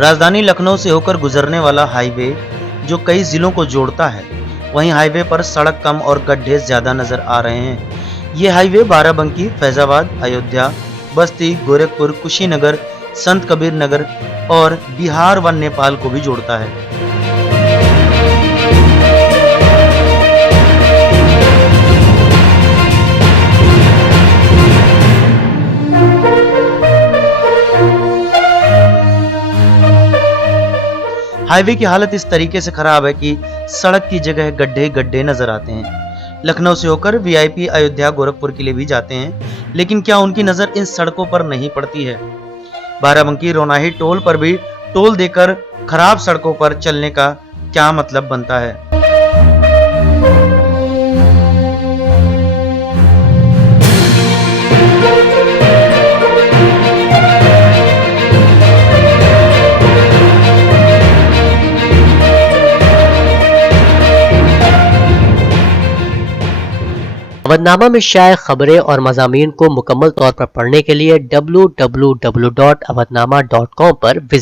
राजधानी लखनऊ से होकर गुजरने वाला हाईवे जो कई जिलों को जोड़ता है, वहीं हाईवे पर सड़क कम और गड्ढे ज्यादा नजर आ रहे हैं। ये हाईवे बाराबंकी, फैजाबाद, अयोध्या, बस्ती, गोरखपुर, कुशीनगर, संत कबीर नगर और बिहार व नेपाल को भी जोड़ता है। हाईवे की हालत इस तरीके से खराब है कि सड़क की जगह गड्ढे गड्ढे नजर आते हैं। लखनऊ से होकर वीआईपी अयोध्या, गोरखपुर के लिए भी जाते हैं, लेकिन क्या उनकी नजर इन सड़कों पर नहीं पड़ती है? बाराबंकी रोनाही टोल पर भी टोल देकर खराब सड़कों पर चलने का क्या मतलब बनता है? अवधनामा में शाये खबरें और मज़ामीन को मुकम्मल तौर पर पढ़ने के लिए www.awadhnama.com पर विजिट